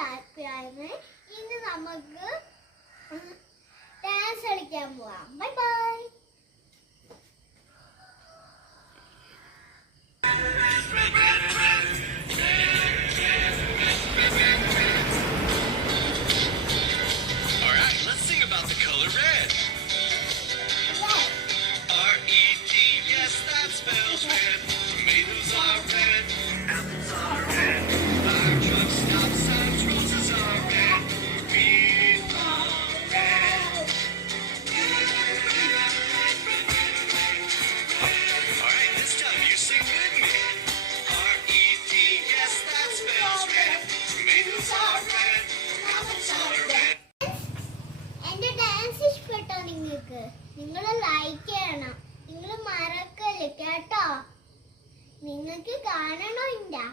ഹാപ്പിയാണ്. ഇന്ന് നമുക്ക് ഡാൻസ് കളിക്കാൻ പോവാം. Bye bye. നിങ്ങൾ ലൈക്ക് ചെയ്യണം. നിങ്ങൾ മറക്കല്ലേ കേട്ടോ. നിങ്ങൾക്ക് കാണണമെങ്കിൽ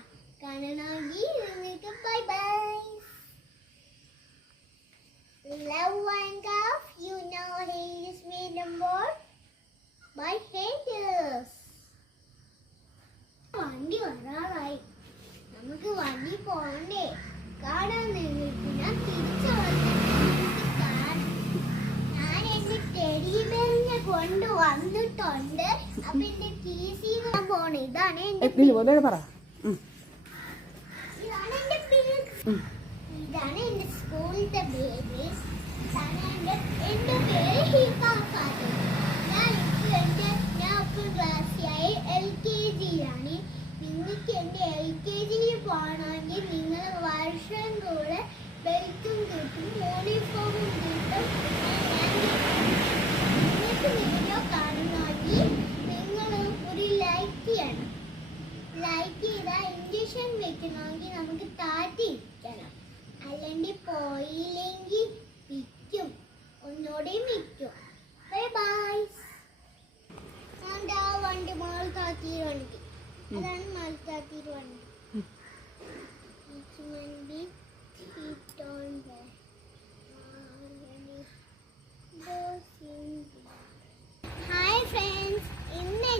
നിങ്ങൾക്ക് bye bye. Love one cup, you know he is made more by haters. വണ്ടി വരാറായി. നമുക്ക് വണ്ടി പോകണ്ടേ? കാണാൻ നിങ്ങൾക്ക് ഞാൻ തിരിച്ചു കൊണ്ട് വന്നിട്ടുണ്ട്. അപ്പൊ എന്റെ കീസി പോണ ഇതാണ് എന്റെ സ്കൂളിന്റെ പേര്. എന്റെ പേര് ഹിക്കാഫാത്ത്. ഞാൻ ക്ലാസ്സിലായി LKG-യാണ്. നിങ്ങൾക്ക് എന്റെ LKG-യിൽ പോകണമെങ്കിൽ നിങ്ങൾ വർഷം കൂടെ ബെൽറ്റും കിട്ടും, യൂണിഫോമും കിട്ടും. വീഡിയോ കാണുന്നെങ്കിൽ നിങ്ങൾ ഒരു ലൈക്ക് ചെയ്യണം. ലൈക്ക് ചെയ്താൽ ഇഞ്ചക്ഷൻ വെക്കണമെങ്കിൽ നമുക്ക് താറ്റിരിക്കണം. അല്ലെങ്കിൽ പോയില്ലെങ്കിൽ വിൽക്കും, ഒന്നോടെയും വിൽക്കും. Bye bye. വണ്ടി മാൾ താത്തിയ വണ്ടി, അതാണ് മാൾ താത്തിയ വണ്ടി. ഹായ് ഫ്രണ്ട്സ്, ഇന്ന്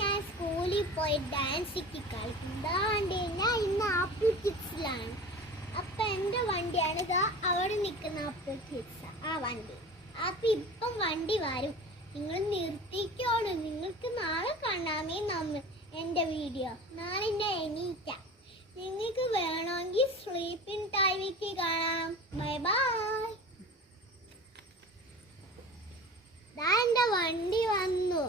ഞാൻ സ്കൂളിൽ പോയി ഡാൻസ് കളിക്കും. ഇന്ന് ആപ്പിൾ കിഡ്സിലാണ്. അപ്പം എൻ്റെ വണ്ടിയാണ് ഇതാ അവിടെ നിൽക്കുന്ന ആപ്പിൾ കിഡ്സ്, ആ വണ്ടി. അപ്പം ഇപ്പം വണ്ടി വരും. നിങ്ങൾ നിർത്തിക്കോളൂ. നിങ്ങൾക്ക് നാളെ കാണാമേ എൻ്റെ വീഡിയോ. നാളെ ഞാൻ എണീക്കാം. നിങ്ങൾക്ക് വേണമെങ്കിൽ സ്ലീപ്പിംഗ് ടൈമിലേക്ക് കാണാം. Bye bye. എന്റെ വണ്ടി വന്നു.